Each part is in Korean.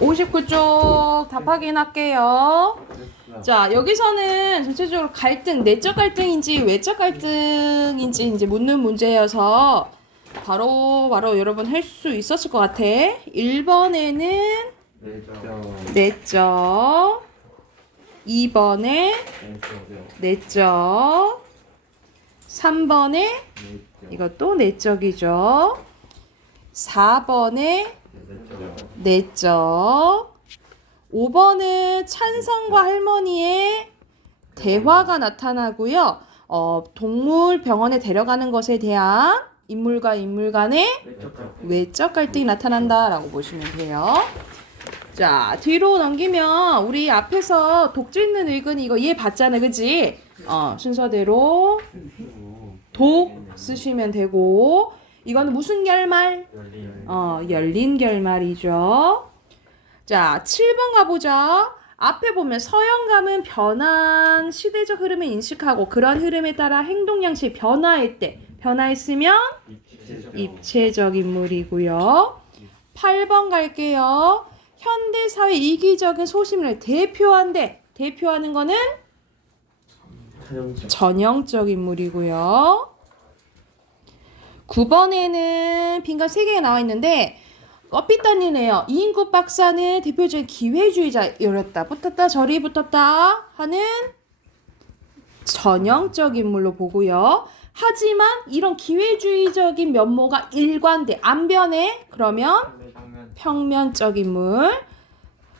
59쪽 답 확인할게요. 자, 여기서는 전체적으로 갈등, 내적 갈등인지 외적 갈등인지 이제 묻는 문제여서 바로 여러분 할 수 있었을 것 같아. 1번에는 내적, 2번에 내적, 3번에 이것도 내적이죠. 4번에 내적. 5번은 찬성과 할머니의 대화가 나타나고요. 동물 병원에 데려가는 것에 대한 인물과 인물 간의 외적 갈등이 나타난다라고 보시면 돼요. 자, 뒤로 넘기면 우리 앞에서 독주 있는 의근 이거 이해 봤잖아, 그지? 순서대로 독 쓰시면 되고, 이거는 무슨 결말? 열린 결말이죠. 자, 7번 가보자. 앞에 보면 서영감은 변한 시대적 흐름을 인식하고 그런 흐름에 따라 행동 양식이 변화할 때, 변화했으면 입체적 인물이고요. 8번 갈게요. 현대사회 이기적인 소심을 대표하는 거는 전형적 인물이고요. 9번에는 빈칸 3개가 나와 있는데 껍빗단이네요. 이인국 박사는 대표적인 기회주의자였다. 붙었다 저리 붙었다 하는 전형적 인물로 보고요. 하지만 이런 기회주의적인 면모가 일관돼. 안 변해. 그러면 평면적 인물.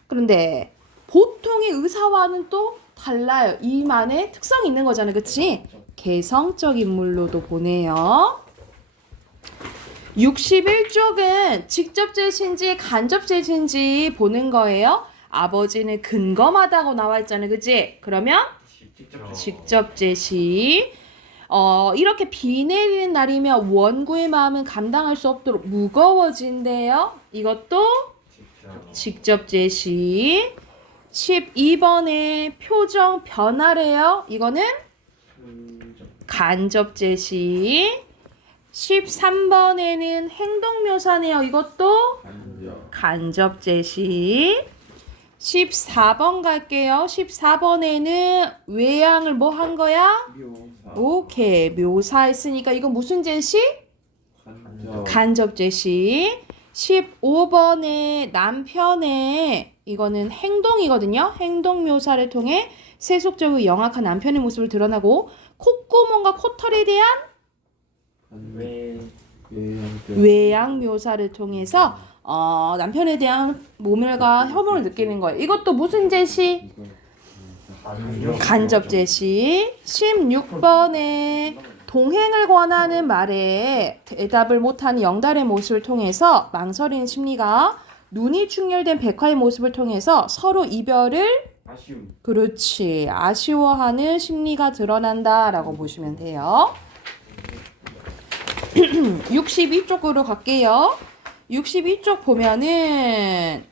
그런데 보통의 의사와는 또 달라요. 이만의 특성이 있는 거잖아요. 그치? 개성적 인물로도 보네요. 61쪽은 직접 제시인지 간접 제시인지 보는 거예요. 아버지는 근검하다고 나와 있잖아요. 그치? 그러면 직접 제시. 이렇게 비 내리는 날이면 원고의 마음은 감당할 수 없도록 무거워진대요. 이것도 직접 제시. 12번에 표정 변화래요. 이거는 간접 제시. 13번에는 행동 묘사네요. 이것도 간접 제시. 14번 갈게요. 14번에는 외양을 뭐 한 거야? 오케이. 묘사했으니까 이거 무슨 제시? 간접 제시. 15번에 남편의 이거는 행동이거든요. 행동 묘사를 통해 세속적이고 영악한 남편의 모습을 드러나고 콧구멍과 코털에 대한 외양 묘사를 통해서 남편에 대한 모멸과 혐오를 느끼는 거예요. 이것도 무슨 제시? 간접 제시. 16번에 동행을 권하는 말에 대답을 못하는 영달의 모습을 통해서 망설이는 심리가 눈이 충혈된 백화의 모습을 통해서 서로 이별을 그렇지 아쉬워하는 심리가 드러난다라고 보시면 돼요. 62쪽으로 갈게요. 62쪽 보면은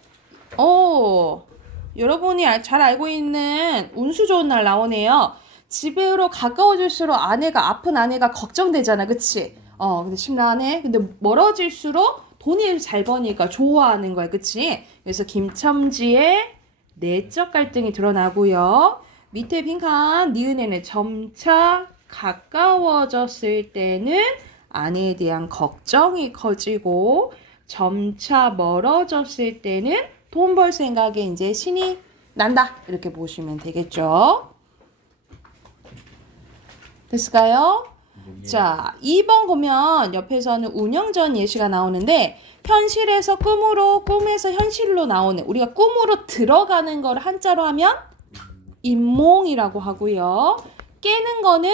여러분이 잘 알고 있는 운수 좋은 날 나오네요. 집으로 가까워질수록 아픈 아내가 걱정되잖아. 그치? 근데 심란해. 근데 멀어질수록 돈이 잘 버니까 좋아하는 거야. 그치? 그래서 김첨지의 내적 갈등이 드러나고요. 밑에 빈칸 니은에는 점차 가까워졌을 때는 아내에 대한 걱정이 커지고 점차 멀어졌을 때는 돈 벌 생각에 이제 신이 난다. 이렇게 보시면 되겠죠. 됐을까요? 자, 2번 보면 옆에서는 운영전 예시가 나오는데 현실에서 꿈에서 현실로 나오는 우리가 꿈으로 들어가는 걸 한자로 하면 인몽이라고 하고요. 깨는 거는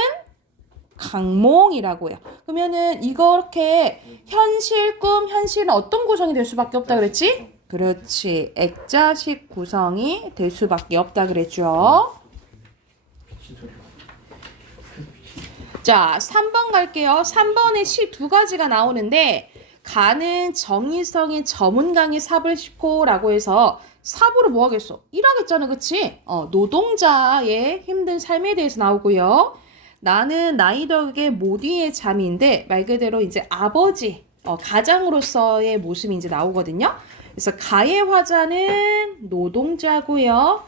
강몽이라고요. 그러면은 이렇게 현실, 꿈, 현실은 어떤 구성이 될 수밖에 없다 그랬지? 그렇지. 액자식 구성이 될 수밖에 없다 그랬죠. 자, 3번 갈게요. 3번에 시 2가지가 나오는데 가는 정의성의 저문강의 삽을 싣고라고 해서 삽으로 뭐 하겠어? 일하겠잖아. 그치? 노동자의 힘든 삶에 대해서 나오고요. 나는 나이 덕에 모디의 잠인데 말 그대로 이제 아버지, 가장으로서의 모습이 이제 나오거든요. 그래서 가의 화자는 노동자고요.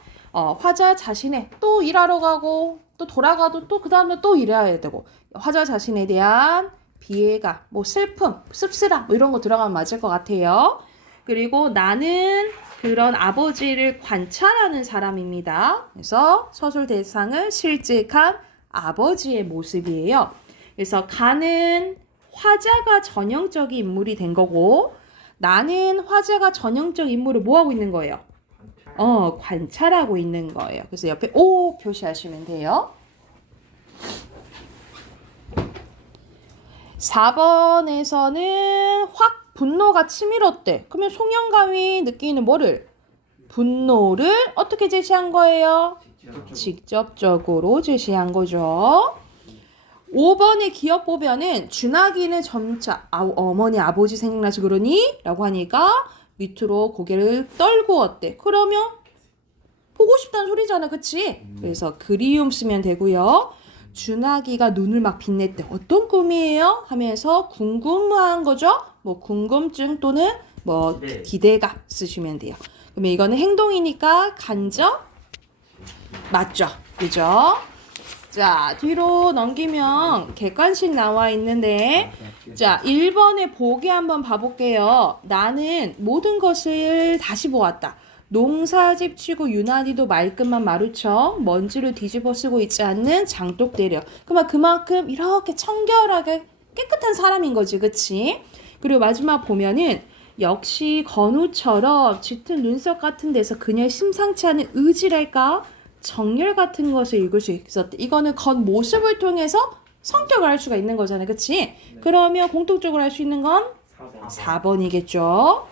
화자 자신의 또 일하러 가고 또 돌아가도 또 그 다음에 또 일해야 되고 화자 자신에 대한 비애가 뭐 슬픔, 씁쓸함 뭐 이런 거 들어가면 맞을 것 같아요. 그리고 나는 그런 아버지를 관찰하는 사람입니다. 그래서 서술 대상은 실직한 아버지의 모습이에요. 그래서 가는 화자가 전형적인 인물이 된 거고 나는 화자가 전형적 인물을 뭐 하고 있는 거예요? 관찰하고 있는 거예요. 그래서 옆에 O 표시하시면 돼요. 4번에서는 확 분노가 치밀었대. 그러면 송영감이 느끼는 뭐를? 분노를 어떻게 제시한 거예요? 직접적으로 제시한 거죠. 5번의 기억보면은 준하기는 점차 어머니 아버지 생각나서 그러니? 라고 하니까 밑으로 고개를 떨고 어때? 그러면 보고 싶다는 소리잖아, 그치? 그래서 그리움 쓰면 되고요. 준하기가 눈을 막 빛냈대. 어떤 꿈이에요? 하면서 궁금한 거죠? 뭐 궁금증 또는 뭐 기대가 쓰시면 돼요. 그러면 이거는 행동이니까 간접 맞죠? 그죠? 자, 뒤로 넘기면 객관식 나와 있는데 자, 1번의 보기 한번 봐볼게요. 나는 모든 것을 다시 보았다. 농사집 치고 유난히도 말끝만 마루쳐 먼지를 뒤집어 쓰고 있지 않는 장독대려. 그만큼 이렇게 청결하게 깨끗한 사람인 거지, 그치? 그리고 마지막 보면은 역시 건우처럼 짙은 눈썹 같은 데서 그녀의 심상치 않은 의지랄까? 정열 같은 것을 읽을 수 있었대. 이거는 겉모습을 통해서 성격을 알 수가 있는 거잖아요, 그치? 그러면 공통적으로 알 수 있는 건 4번이겠죠.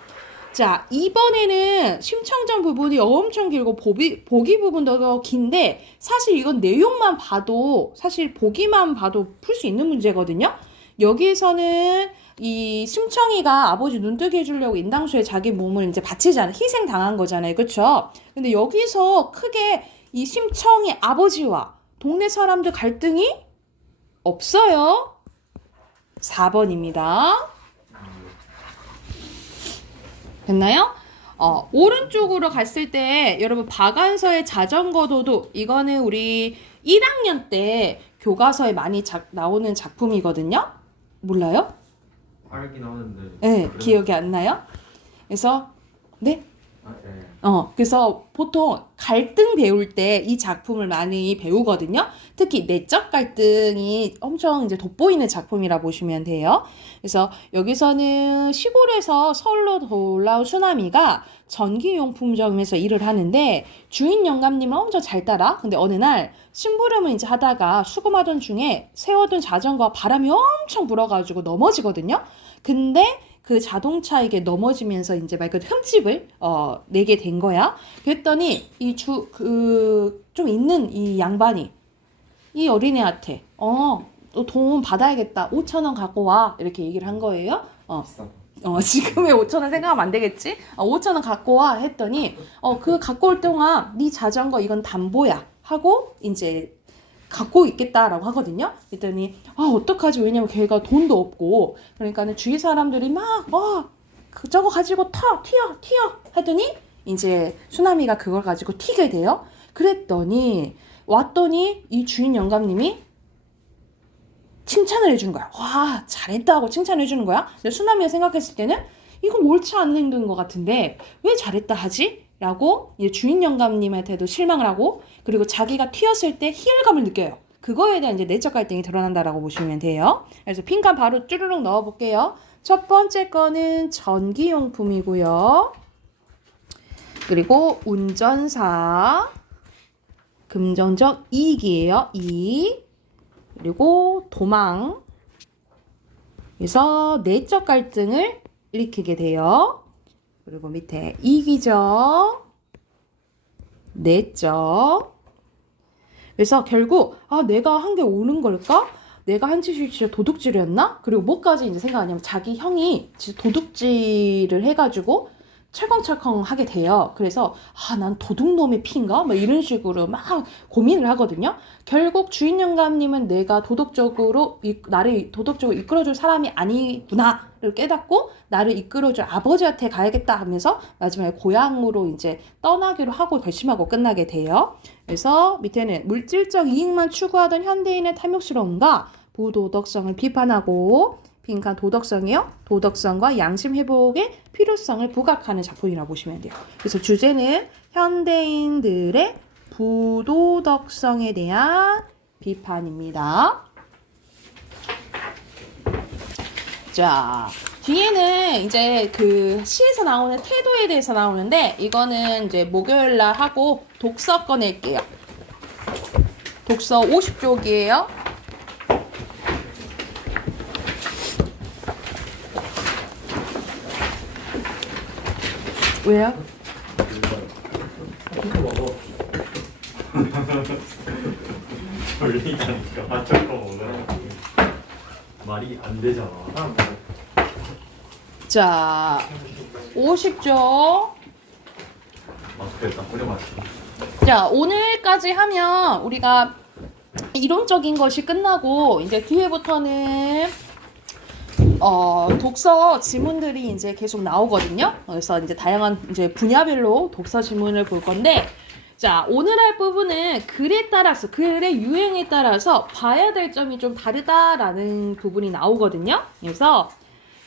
자, 2번에는 심청정 부분이 엄청 길고 보기 부분도 더 긴데 사실 이건 내용만 봐도 사실 보기만 봐도 풀 수 있는 문제거든요. 여기에서는 이 심청이가 아버지 눈뜨게 해주려고 인당수에 자기 몸을 이제 바치잖아요. 희생당한 거잖아요. 그쵸? 근데 여기서 크게 이 심청이 아버지와 동네 사람들 갈등이 없어요. 4번입니다. 됐나요? 오른쪽으로 갔을 때 여러분 박안서의 자전거 도둑 이거는 우리 1학년 때 교과서에 많이 나오는 작품이거든요. 몰라요? 알긴 하는데. 네, 기억이 안 나요? 그래서 네? 네. 그래서 보통 갈등 배울 때 이 작품을 많이 배우거든요. 특히 내적 갈등이 엄청 이제 돋보이는 작품이라 보시면 돼요. 그래서 여기서는 시골에서 서울로 올라온 수남이가 전기용품점에서 일을 하는데 주인 영감님은 엄청 잘 따라. 근데 어느 날 심부름을 이제 하다가 수금하던 중에 세워둔 자전거가 바람이 엄청 불어가지고 넘어지거든요. 근데 그 자동차에게 넘어지면서 이제 말 그대로 흠집을 내게 된 거야. 그랬더니 좀 있는 이 양반이 이 어린애한테 너 돈 받아야겠다. 5,000원 갖고 와. 이렇게 얘기를 한 거예요. 지금의 5,000원 생각하면 안 되겠지? 5,000원 갖고 와 했더니 그 갖고 올 동안 네 자전거 이건 담보야 하고 이제 갖고 있겠다라고 하거든요. 그랬더니 어떡하지? 왜냐면 걔가 돈도 없고 그러니까는 주위 사람들이 막 저거 가지고 튀어 하더니 이제 수남이가 그걸 가지고 튀게 돼요. 그랬더니 왔더니 이 주인 영감님이 칭찬을 해주는 거야. 와, 잘했다고 칭찬을 해주는 거야. 근데 수남이가 생각했을 때는 이건 옳지 않은 행동인 것 같은데 왜 잘했다 하지? 라고 이제 주인 영감님한테도 실망을 하고 그리고 자기가 튀었을 때 희열감을 느껴요. 그거에 대한 이제 내적 갈등이 드러난다라고 보시면 돼요. 그래서 빈칸 바로 쭈르륵 넣어볼게요. 첫 번째 거는 전기용품이고요. 그리고 운전사, 금전적 이익이에요. 이익. 그리고 도망. 그래서 내적 갈등을 일으키게 돼요. 그리고 밑에 이기적, 내적. 그래서 결국 내가 한 게 옳은 걸까? 내가 한 짓이 진짜 도둑질이었나? 그리고 뭐까지 이제 생각하냐면 자기 형이 진짜 도둑질을 해가지고 철컹철컹 하게 돼요. 그래서 난 도둑놈의 피인가? 막 이런 식으로 막 고민을 하거든요. 결국 주인 영감님은 내가 나를 도덕적으로 이끌어줄 사람이 아니구나를 깨닫고 나를 이끌어줄 아버지한테 가야겠다 하면서 마지막에 고향으로 이제 떠나기로 하고 결심하고 끝나게 돼요. 그래서 밑에는 물질적 이익만 추구하던 현대인의 탐욕스러움과 부도덕성을 비판하고 빈칸 도덕성이요. 도덕성과 양심 회복의 필요성을 부각하는 작품이라고 보시면 돼요. 그래서 주제는 현대인들의 부도덕성에 대한 비판입니다. 자, 뒤에는 이제 그 시에서 나오는 태도에 대해서 나오는데 이거는 이제 목요일 날 하고 독서 꺼낼게요. 독서 50쪽이에요. 왜요? 먹어. 졸리니까 맞춰서 먹으라. 말이 안 되잖아. 자, 50쪽. 맛있겠다. 오래 마시. 자, 오늘까지 하면 우리가 이론적인 것이 끝나고 이제 뒤에부터는 독서 지문들이 이제 계속 나오거든요. 그래서 이제 다양한 이제 분야별로 독서 지문을 볼 건데, 자, 오늘 할 부분은 글에 따라서, 글의 유행에 따라서 봐야 될 점이 좀 다르다라는 부분이 나오거든요. 그래서,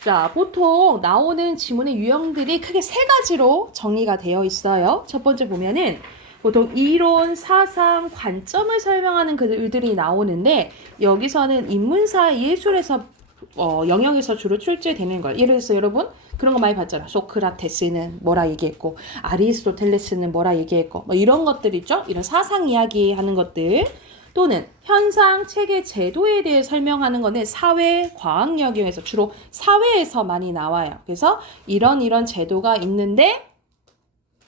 자, 보통 나오는 지문의 유형들이 크게 세 가지로 정리가 되어 있어요. 첫 번째 보면은, 보통 이론, 사상, 관점을 설명하는 글들이 나오는데, 여기서는 인문사, 예술에서 영역에서 주로 출제되는 거예요. 예를 들어서 여러분 그런 거 많이 봤잖아. 소크라테스는 뭐라 얘기했고 아리스토텔레스는 뭐라 얘기했고 뭐 이런 것들 있죠. 이런 사상 이야기 하는 것들 또는 현상, 체계, 제도에 대해 설명하는 거는 사회, 과학 영역에서 주로 사회에서 많이 나와요. 그래서 이런 제도가 있는데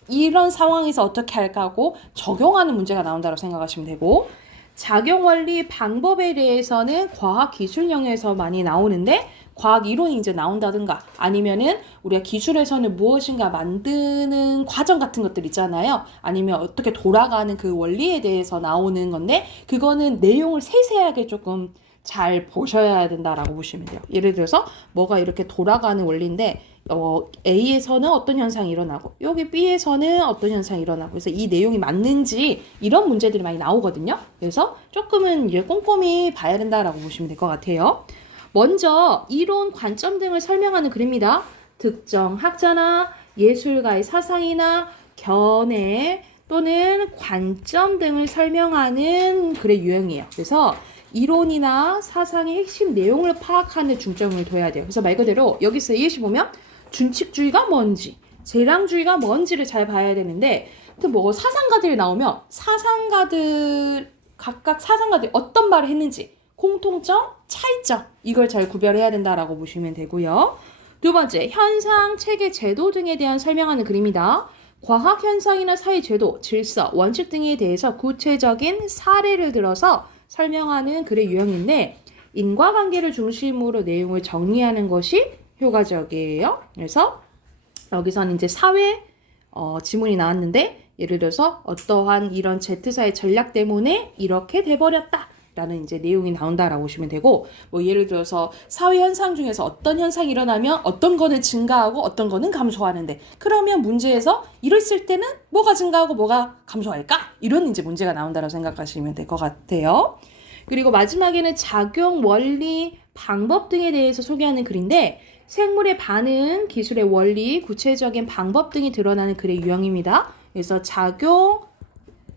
이런 상황에서 어떻게 할까 하고 적용하는 문제가 나온다고 생각하시면 되고 작용 원리 방법에 대해서는 과학 기술 영역에서 많이 나오는데 과학 이론이 이제 나온다든가 아니면은 우리가 기술에서는 무엇인가 만드는 과정 같은 것들 있잖아요. 아니면 어떻게 돌아가는 그 원리에 대해서 나오는 건데 그거는 내용을 세세하게 조금 잘 보셔야 된다라고 보시면 돼요. 예를 들어서 뭐가 이렇게 돌아가는 원리인데 A에서는 어떤 현상이 일어나고 여기 B에서는 어떤 현상이 일어나고 그래서 이 내용이 맞는지 이런 문제들이 많이 나오거든요. 그래서 조금은 이제 꼼꼼히 봐야 된다라고 보시면 될 것 같아요. 먼저 이론, 관점 등을 설명하는 글입니다. 특정 학자나 예술가의 사상이나 견해 또는 관점 등을 설명하는 글의 유형이에요. 그래서 이론이나 사상의 핵심 내용을 파악하는 데 중점을 둬야 돼요. 그래서 말 그대로 여기서 예시 보면 준칙주의가 뭔지, 재량주의가 뭔지를 잘 봐야 되는데 뭐 사상가들이 나오면 각각 사상가들이 어떤 말을 했는지 공통점, 차이점 이걸 잘 구별해야 된다라고 보시면 되고요. 두 번째, 현상, 체계, 제도 등에 대한 설명하는 글입니다. 과학 현상이나 사회 제도, 질서, 원칙 등에 대해서 구체적인 사례를 들어서 설명하는 글의 유형인데 인과관계를 중심으로 내용을 정리하는 것이 효과적이에요. 그래서 여기서는 이제 사회 지문이 나왔는데 예를 들어서 어떠한 이런 Z사의 전략 때문에 이렇게 돼버렸다. 라는 이제 내용이 나온다라고 보시면 되고 뭐 예를 들어서 사회 현상 중에서 어떤 현상이 일어나면 어떤 거는 증가하고 어떤 거는 감소하는데 그러면 문제에서 이랬을 때는 뭐가 증가하고 뭐가 감소할까? 이런 이제 문제가 나온다라고 생각하시면 될 것 같아요. 그리고 마지막에는 작용, 원리, 방법 등에 대해서 소개하는 글인데 생물의 반응, 기술의 원리, 구체적인 방법 등이 드러나는 글의 유형입니다. 그래서 작용,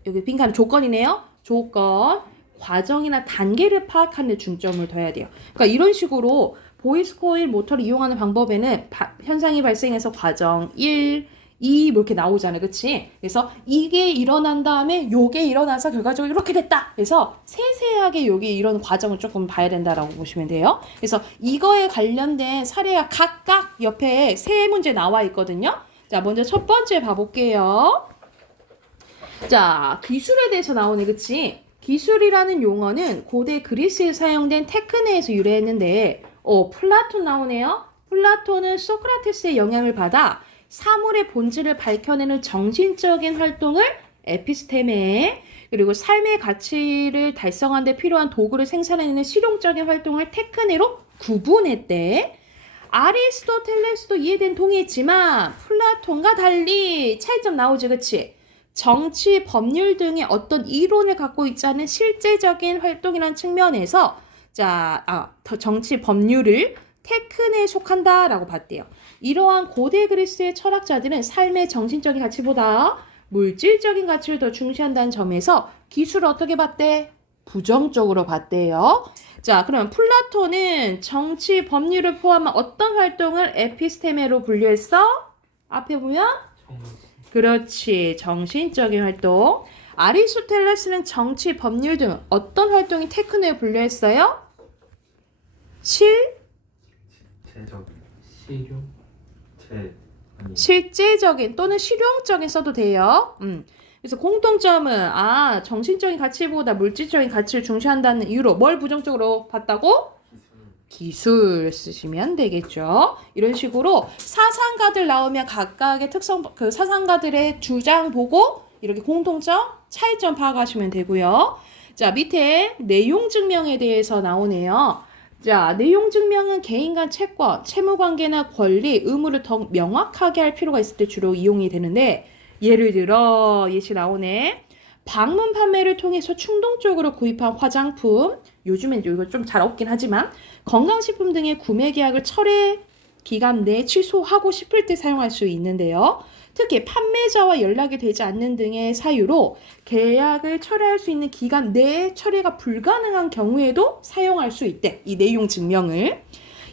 여기 빈칸 조건이네요. 조건, 과정이나 단계를 파악하는 데 중점을 둬야 돼요. 그러니까 이런 식으로 보이스 코일 모터를 이용하는 방법에는 현상이 발생해서 과정 1, 2 이렇게 나오잖아요. 그치? 그래서 이게 일어난 다음에 요게 일어나서 결과적으로 이렇게 됐다. 그래서 세세하게 요게 이런 과정을 조금 봐야 된다라고 보시면 돼요. 그래서 이거에 관련된 사례가 각각 옆에 세 문제 나와 있거든요. 자, 먼저 첫 번째 봐볼게요. 자, 기술에 대해서 나오네. 그치? 기술이라는 용어는 고대 그리스에 사용된 테크네에서 유래했는데 플라톤 나오네요. 플라톤은 소크라테스의 영향을 받아 사물의 본질을 밝혀내는 정신적인 활동을 에피스테메, 그리고 삶의 가치를 달성하는 데 필요한 도구를 생산해내는 실용적인 활동을 테크네로 구분했대. 아리스토텔레스도 이해된 동의했지만 플라톤과 달리 차이점 나오지, 그치? 정치, 법률 등의 어떤 이론을 갖고 있지 않은 실제적인 활동이라는 측면에서 정치, 법률을 테크네에 속한다라고 봤대요. 이러한 고대 그리스의 철학자들은 삶의 정신적인 가치보다 물질적인 가치를 더 중시한다는 점에서 기술을 어떻게 봤대? 부정적으로 봤대요. 자, 그럼 플라톤은 정치, 법률을 포함한 어떤 활동을 에피스테메로 분류했어? 앞에 보면 그렇지, 정신적인 활동. 아리스토텔레스는 정치, 법률 등 어떤 활동이 테크노에 분류했어요? 제적 실용. 실제적인 또는 실용적인 써도 돼요. 그래서 공통점은 정신적인 가치보다 물질적인 가치를 중시한다는 이유로 뭘 부정적으로 봤다고? 기술 쓰시면 되겠죠. 이런 식으로 사상가들 나오면 각각의 특성, 그 사상가들의 주장 보고 이렇게 공통점, 차이점 파악하시면 되고요. 자, 밑에 내용 증명에 대해서 나오네요. 자, 내용 증명은 개인 간 채권, 채무관계나 권리, 의무를 더 명확하게 할 필요가 있을 때 주로 이용이 되는데, 예를 들어 예시 나오네. 방문 판매를 통해서 충동적으로 구입한 화장품, 요즘엔 이거 좀 잘 없긴 하지만 건강식품 등의 구매 계약을 철회 기간 내에 취소하고 싶을 때 사용할 수 있는데요. 특히 판매자와 연락이 되지 않는 등의 사유로 계약을 철회할 수 있는 기간 내에 철회가 불가능한 경우에도 사용할 수 있대. 이 내용 증명을.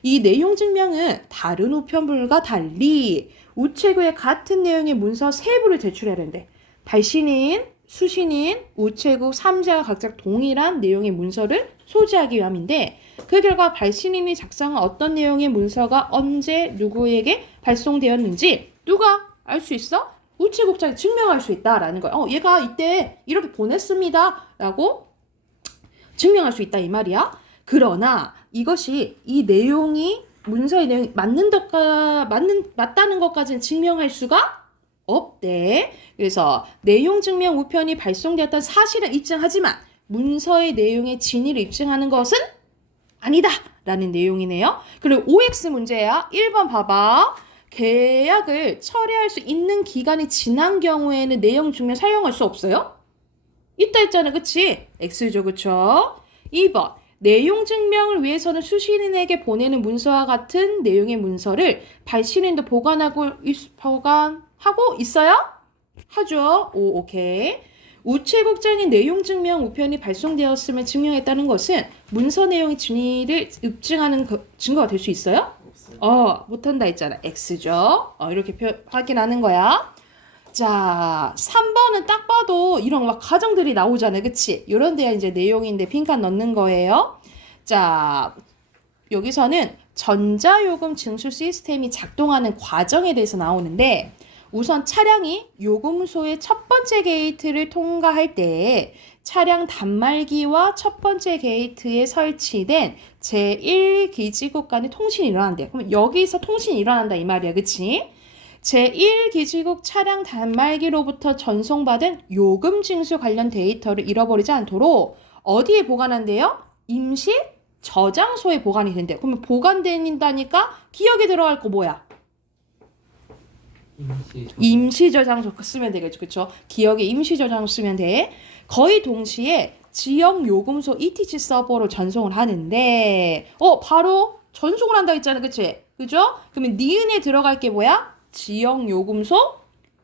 이 내용 증명은 다른 우편물과 달리 우체국에 같은 내용의 문서 세부를 제출해야 되는데 발신인, 수신인, 우체국 3자가 각각 동일한 내용의 문서를 소지하기 위함인데 그 결과 발신인이 작성한 어떤 내용의 문서가 언제 누구에게 발송되었는지 누가 알 수 있어? 우체국장이 증명할 수 있다라는 거야. 얘가 이때 이렇게 보냈습니다 라고 증명할 수 있다 이 말이야. 그러나 이것이 이 내용이 문서의 내용이 맞다는 것까지는 증명할 수가 없대. 그래서 내용 증명 우편이 발송되었다는 사실은 입증하지만 문서의 내용의 진위를 입증하는 것은 아니다 라는 내용이네요. 그리고 OX 문제야. 1번 봐봐. 계약을 철회할 수 있는 기간이 지난 경우에는 내용 증명 사용할 수 없어요? 있다 했잖아, 그치? X죠, 그쵸? 2번. 내용 증명을 위해서는 수신인에게 보내는 문서와 같은 내용의 문서를 발신인도 보관하고 있어요? 하죠. 오, 오케이. 우체국장의 내용 증명 우편이 발송되었음을 증명했다는 것은 문서 내용의 진위를 입증하는 증거가 될 수 있어요? 못한다 했잖아. X죠. 이렇게 확인하는 거야. 자, 3번은 딱 봐도 이런 막 가정들이 나오잖아요. 그치? 이런 데야 이제 내용인데 빈칸 넣는 거예요. 자, 여기서는 전자요금 징수 시스템이 작동하는 과정에 대해서 나오는데 우선 차량이 요금소의 첫 번째 게이트를 통과할 때 차량 단말기와 첫 번째 게이트에 설치된 제1기지국 간의 통신이 일어난대. 그럼 여기서 통신이 일어난다 이 말이야. 그치? 제1기지국 차량 단말기로부터 전송받은 요금 징수 관련 데이터를 잃어버리지 않도록 어디에 보관한대요? 임시 저장소에 보관이 된대요. 그러면 보관된다니까 기억에 들어갈 거 뭐야? 임시 저장소 쓰면 되겠죠. 그쵸? 기억에 임시 저장소 쓰면 돼. 거의 동시에 지역 요금소 ETC 서버로 전송을 하는데 바로 전송을 한다 했잖아. 그치? 그죠? 그러면 니은에 들어갈 게 뭐야? 지역 요금소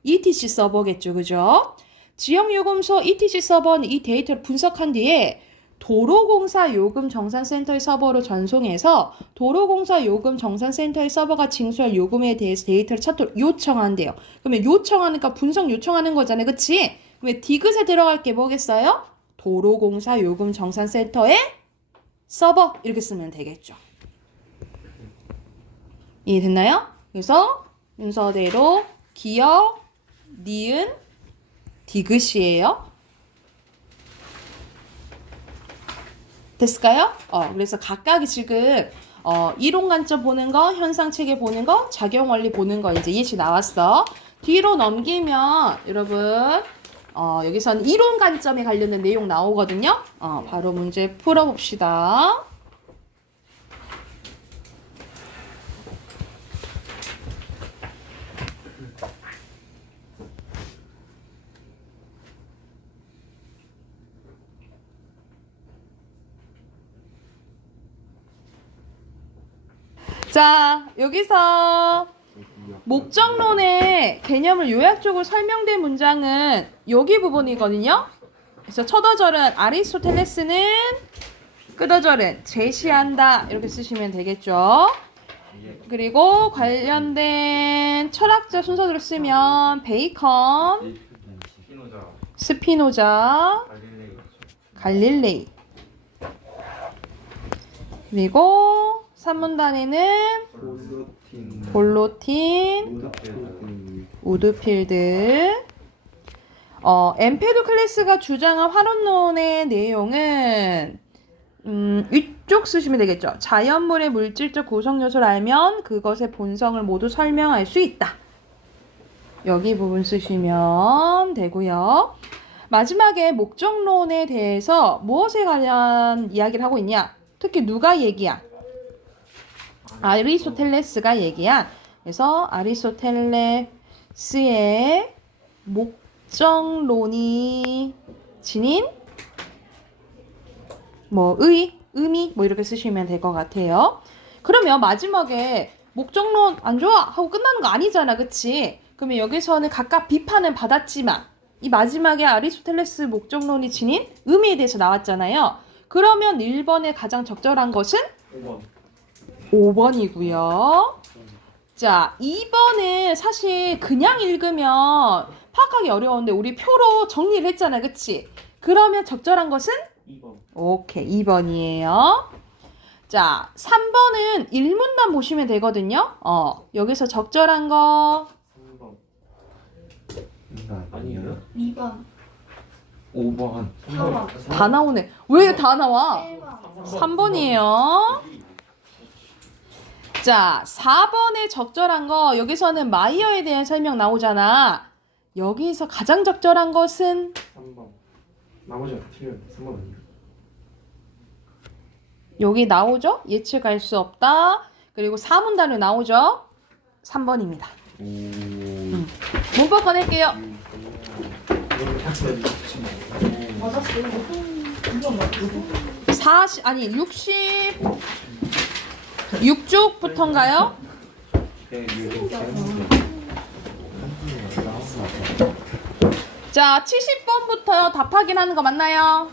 ETC 서버겠죠. 그죠? 지역 요금소 ETC 서버는 이 데이터를 분석한 뒤에 도로공사 요금 정산센터의 서버로 전송해서 도로공사 요금 정산센터의 서버가 징수할 요금에 대해서 데이터를 찾도록 요청한대요. 그러면 요청하니까 분석 요청하는 거잖아요. 그치? 그러면 디귿에 들어갈 게 뭐겠어요? 도로공사 요금 정산센터의 서버 이렇게 쓰면 되겠죠. 이해됐나요? 그래서 순서대로 기역, 니은, 디귿이에요. 됐을까요? 그래서 각각이 지금 이론 관점 보는 거, 현상 체계 보는 거, 작용 원리 보는 거 이제 예시 나왔어. 뒤로 넘기면 여러분 여기서는 이론 관점에 관련된 내용 나오거든요. 바로 문제 풀어봅시다. 자, 여기서 목적론의 개념을 요약적으로 설명된 문장은 여기 부분이거든요. 그래서 첫 어절은 아리스토텔레스는 끝 어절은 제시한다 이렇게 쓰시면 되겠죠. 그리고 관련된 철학자 순서대로 쓰면 베이컨, 스피노자, 스피노자, 갈릴레이. 그리고 3문단에는 볼로틴, 볼로틴, 우드필드. 엠페도클레스가 주장한 활언론의 내용은 이쪽 쓰시면 되겠죠. 자연물의 물질적 구성 요소를 알면 그것의 본성을 모두 설명할 수 있다. 여기 부분 쓰시면 되고요. 마지막에 목적론에 대해서 무엇에 관한 이야기를 하고 있냐? 특히 누가 얘기한? 아리스토텔레스가 얘기한. 그래서 아리스토텔레스의 목적론이 지닌 의미 이렇게 쓰시면 될 것 같아요. 그러면 마지막에 목적론 안 좋아 하고 끝나는 거 아니잖아, 그치? 그러면 여기서는 각각 비판은 받았지만 이 마지막에 아리스토텔레스 목적론이 지닌 의미에 대해서 나왔잖아요. 그러면 1번에 가장 적절한 것은 5번이고요. 자, 2번은 사실 그냥 읽으면 파악하기 어려운데 우리 표로 정리를 했잖아, 그치? 그러면 적절한 것은? 2번. 오케이, 2번이에요. 자, 3번은 1문단 보시면 되거든요. 여기서 적절한 거 3번. 아니에요? 2번, 5번, 4번, 다 나오네. 왜 다 나와? 1번, 3번이에요. 자, 4번에 적절한 거 여기서는 마이어에 대한 설명 나오잖아. 여기서 가장 적절한 것은 3번. 나머지가 다 틀려요. 3번 아니에요? 여기 나오죠? 예측할 수 없다. 그리고 4문단으로 나오죠? 3번입니다. 문법 꺼낼게요. 맞았어요. 이건 맞고. 66쪽부터인가요? 자, 70번부터 답 확인하는 거 맞나요?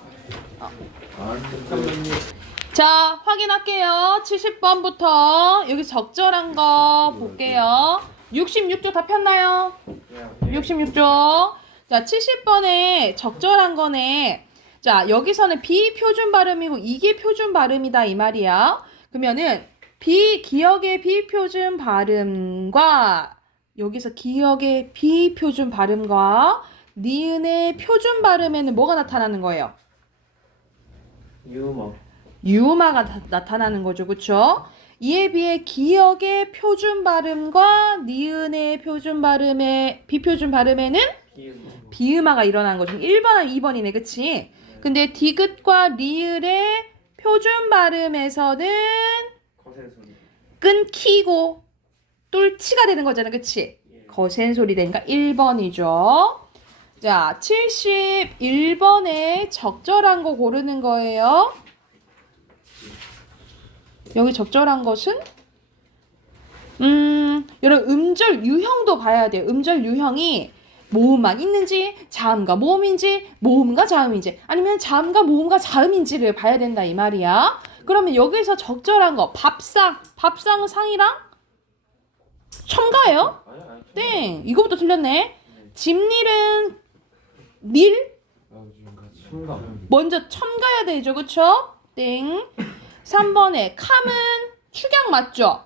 자, 확인할게요. 70번부터 여기 적절한 거 볼게요. 66쪽 다 폈나요? 66쪽. 자, 70번에 적절한 거네. 자, 여기서는 비표준 발음이고 이게 표준 발음이다 이 말이야. 그러면은 기억의 비표준 발음과 여기서 기억의 비표준 발음과 니은의 표준 발음에는 뭐가 나타나는 거예요? 유음어가 나타나는 거죠. 그쵸? 이에 비해 기억의 표준 발음과 니은의 표준 발음의 비표준 발음에는 비음화가 일어나는 거죠. 1번과 2번이네. 그치? 근데 디귿과 리을의 표준 발음에서는 끊기고 뚫치가 되는 거잖아. 그치? 거센 소리 되니까 1번이죠. 자, 71번에 적절한 거 고르는 거예요. 여기 적절한 것은 여러분 음절 유형도 봐야 돼요. 음절 유형이 모음만 있는지 자음과 모음인지 모음과 자음인지 아니면 자음과 모음과 자음인지를 봐야 된다 이 말이야. 그러면 여기서 적절한 거 밥상은 상이랑 첨가예요? 땡, 이거부터 틀렸네. 집일은 닐 먼저 첨가야 되죠. 그쵸? 땡. 3번에 캄은 축약 맞죠?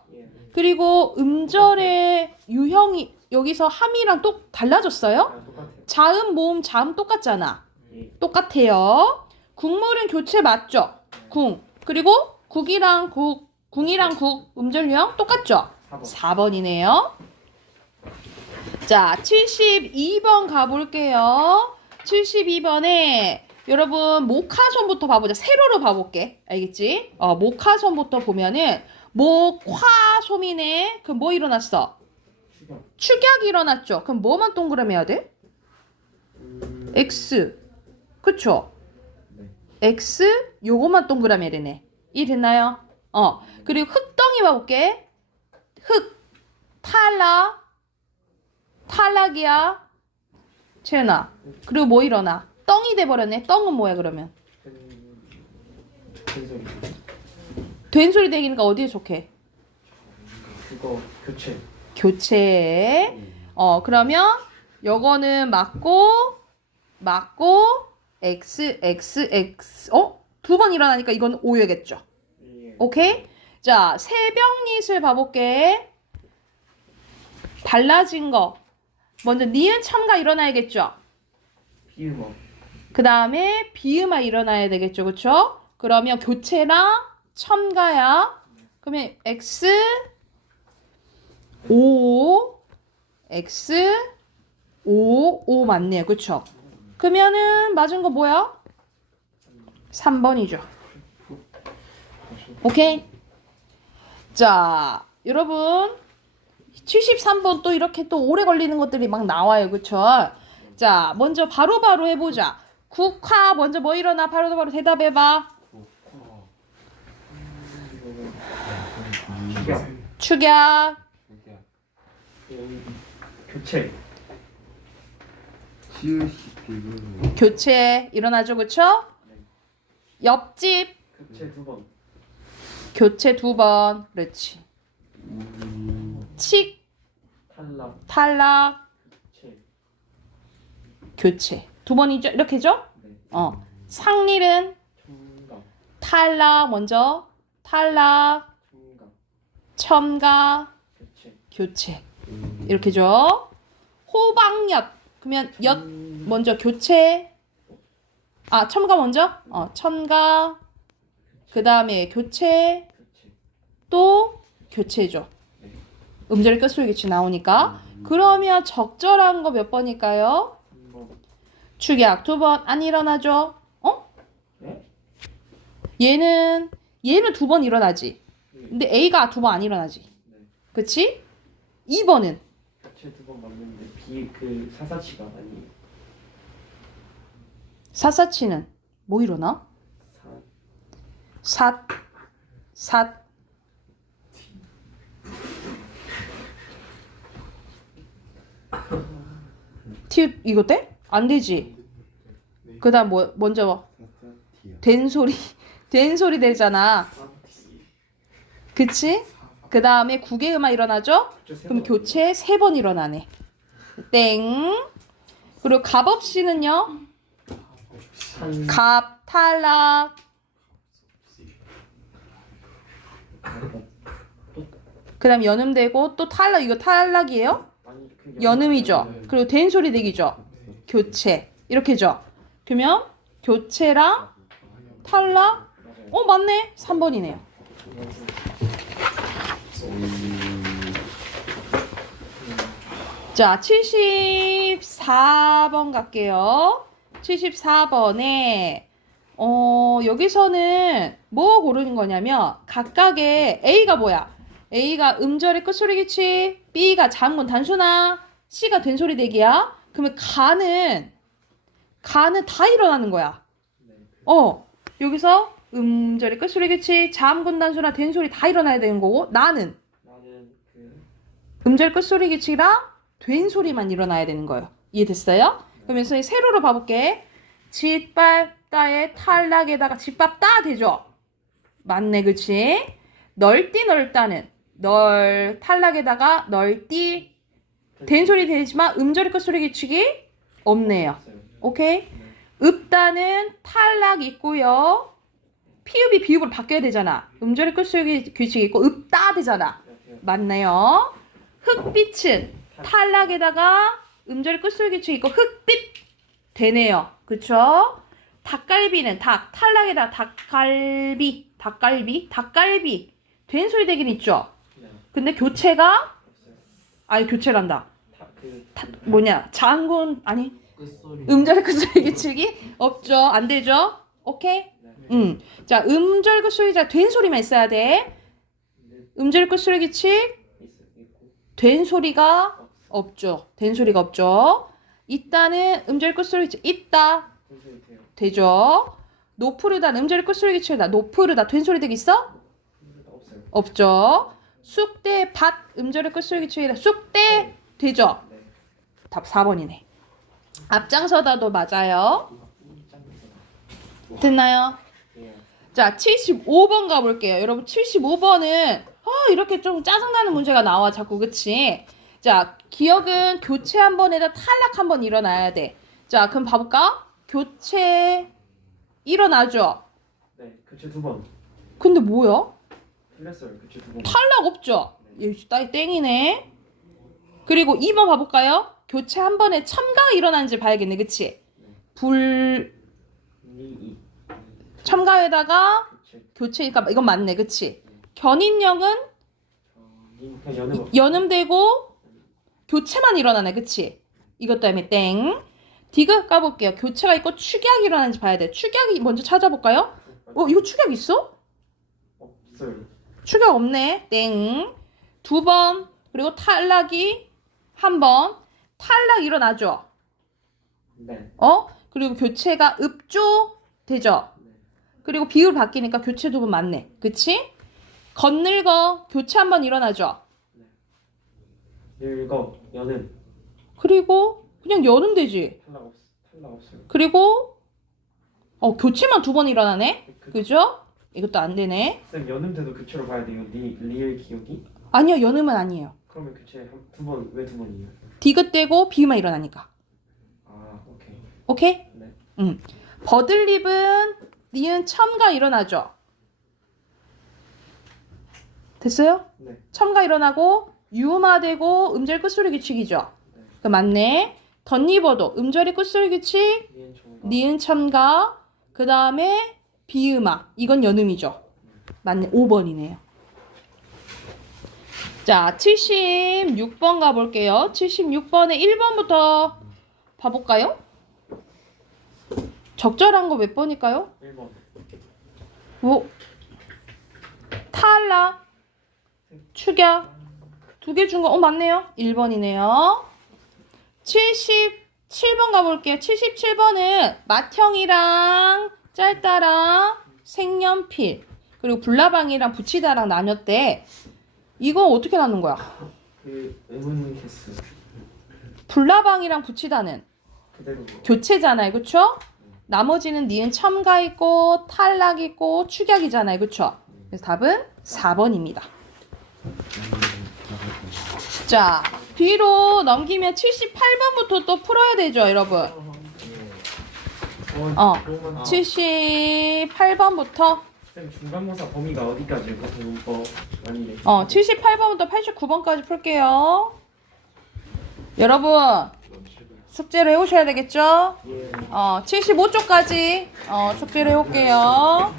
그리고 음절의 유형이 여기서 함이랑 또 달라졌어요? 자음, 모음, 자음 똑같잖아. 똑같아요. 국물은 교체 맞죠? 궁. 그리고 국이랑 국 궁이랑 국 음절 유형 똑같죠? 4번. 4번이네요. 자, 72번 가볼게요. 72번에 여러분 목화선부터 봐보자. 세로로 봐볼게. 알겠지? 목화선부터 보면은 목화솜이네. 그럼 뭐 일어났어? 추격. 축약이 일어났죠. 그럼 뭐만 동그라미 해야 돼? X. 그쵸? 네. X 요거만 동그라미 해야 되네. 이 됐나요? 그리고 흙덩이 봐볼게. 흙 탈락이야. 채연아. 그리고 뭐 일어나? 떵이 돼버렸네. 떵은 뭐야 그러면? 된소리. 된 소리 되기니까 어디에 속해? 그거 교체. 교체. 그러면 요거는 맞고 X. 두 번 일어나니까 이건 O여겠죠. 예. 오케이? 자, 새벽릿을 봐볼게. 달라진 거. 먼저 니은 첨가 일어나야겠죠? 비음어. 그 다음에 비음아 일어나야 되겠죠, 그쵸? 그러면 교체랑 첨가야. 그러면 X, O, X, O 맞네요, 그쵸? 그러면은 맞은 거 뭐야? 3번이죠. 오케이? 자, 여러분 73번 또 이렇게 또 오래 걸리는 것들이 막 나와요, 그쵸? 자, 먼저 바로바로 해보자. 국화 먼저 뭐 일어나? 바로 대답해봐. 추격. 축약, 교체. 시으시 비교. 교체 일어나죠, 그쵸? 옆집 교체 2번. 교체 2번, 그렇지. 칙 탈락 교체. 교체 2번이죠, 이렇게죠? 네. 상릴은 첨가. 탈락 먼저 탈락 첨가. 첨가 교체. 교체 이렇게죠. 호박엿 그러면 엿 먼저 교체 첨가 먼저 첨가 그 다음에 교체 교체. 또 교체죠. 음절의 끝소리겠지 나오니까. 그러면 적절한 거 몇 번일까요? 3번. 축약 2번 안 일어나죠? 네? 얘는 2번 일어나지. 근데 A가 2번 안 일어나지. 네. 그치? 2번은 교체 2번 맞는데 그 사사치가 아니에요. 사사치는 뭐 일어나? 사. 삿 티읕 이거 돼? 안 되지. 그 다음 먼저 된 소리 되잖아. 그치? 그 다음에 국의 음악 일어나죠? 그럼 교체 3번 일어나네. 땡. 그리고 갑 없이는요? 갑 탈락. 그 다음 연음되고 또 탈락. 이거 탈락이에요? 아니, 연음이죠. 그리고 된 소리 되기죠. 교체. 이렇게죠. 그러면 교체랑 탈락. 맞네. 3번이네요. 자, 74번 갈게요. 74번에 여기서는 뭐 고르는 거냐면 각각의 A가 뭐야? A가 음절의 끝소리겠지? B가 자음군 단수나 C가 된소리 대기야? 그러면 가는 다 일어나는 거야. 여기서 음절의 끝소리겠지? 자음군 단수나 된소리 다 일어나야 되는 거고 나는 음절 끝소리겠지랑 된소리만 일어나야 되는 거예요. 이해됐어요? 그러면 선생님 세로로 봐볼게. 짓밟다에 탈락에다가 짓밟다 되죠? 맞네, 그치? 널뛰 넓다는 탈락에다가 널뛰 된소리 되지만 음절의 끝소리 규칙이 없네요. 오케이? 읍다는 탈락 있고요. 피읍이 비읍으로 바뀌어야 되잖아. 음절의 끝소리 규칙이 있고 읍다 되잖아. 맞네요. 흑빛은 탈락에다가 음절의 끝소리 규칙이 있고 흑빛 되네요. 그쵸? 닭갈비는 탈락에다가 닭갈비 된 소리 되긴 있죠. 네. 근데 교체가 없어요. 아니 교체란다. 그 뭐냐 장군 아니 끝소리. 음절 끝소리 규칙이 없죠. 안 되죠. 오케이? 네. 자 음절 끝소리 된 소리만 있어야 돼. 음절 끝소리 규칙 있고 된 소리가 없죠. 된 소리가 없죠. 있다는 음절 끝소리 규칙 있다 선생님 돼요. 되죠. 노프르다 음절 끝소리 규칙이다. 노프르다 된 소리 되기 있어? 없어요. 없죠. 쑥대 밭 음절의 끝소리 규칙이다. 쑥대 되죠. 네. 답 4번이네. 앞장서다도 맞아요. 됐나요? 네. 자, 75번 가볼게요. 여러분, 75번은 이렇게 좀 짜증나는 문제가 나와 자꾸 그치? 자, 기억은 교체 한 번에다 탈락 한 번 일어나야 돼. 자, 그럼 봐볼까? 교체 일어나죠? 네. 교체 2번. 근데 뭐야? 틀렸어요. 교체 2번. 탈락 없죠? 얘 따위 땡이네. 그리고 2번 봐볼까요? 교체 한 번에 첨가가 일어나는지 봐야겠네. 그치? 리 첨가에다가 교체. 교체니까 이건 맞네. 그치? 견인력은 그냥 연음 없. 연음되고 교체만 일어나네. 그치? 이것 때문에 땡. 디귿 까볼게요. 교체가 있고 축약이 일어나는지 봐야 돼. 축약이 먼저 찾아볼까요? 이거 축약 있어? 없어요. 축약 없네. 땡. 2번. 그리고 탈락이 한 번. 탈락 일어나죠? 네. 그리고 교체가 읍조 되죠? 네. 그리고 비율 바뀌니까 교체 2번 맞네. 그치? 건늙어. 교체 한 번 일어나죠? 늙어 연음. 그리고 그냥 연음 되지. 탈락 없어요. 그리고 교체만 2번 일어나네. 그, 그죠? 이것도 안 되네. 쌤 연음 때도 교체로 봐야 돼요. 리을 기억이? 아니요, 연음은 아니에요. 그러면 교체 2번 왜 2번이에요? 디귿되고 비유만 일어나니까. 아 오케이. 오케이? 네. 버들립은 니은 첨가 일어나죠? 됐어요? 네. 첨가 일어나고 유마되고 음절 끝소리 규칙이죠? 네. 그 맞네. 덧니버도 음절이 끝소리 규칙, 리은 정가. 니은 첨가, 그 다음에 비음아. 이건 연음이죠? 맞네. 5번이네요. 자, 76번 가볼게요. 76번에 1번부터 봐볼까요? 적절한 거 몇 번일까요? 1번. 탈락, 축약, 2개 준 거, 맞네요. 1번이네요. 77번 가볼게요. 77번은 맏형이랑 짧다랑 색연필, 그리고 불나방이랑 붙이다랑 나눴대. 이거 어떻게 나눈 거야? 그 의문 개수 불나방이랑 붙이다는 그대로. 교체잖아요. 그쵸? 나머지는 니은 첨가 있고 탈락 있고 축약이잖아요. 그쵸? 그래서 답은 4번입니다. 자, 뒤로 넘기면 78번부터 또 풀어야 되죠, 여러분. 78번부터 쌤 중간고사 범위가 어디까지예요? 그 문법 아니네. 78번부터 89번까지 풀게요. 여러분, 숙제를 해오셔야 되겠죠? 예. 75쪽까지 숙제를 해올게요.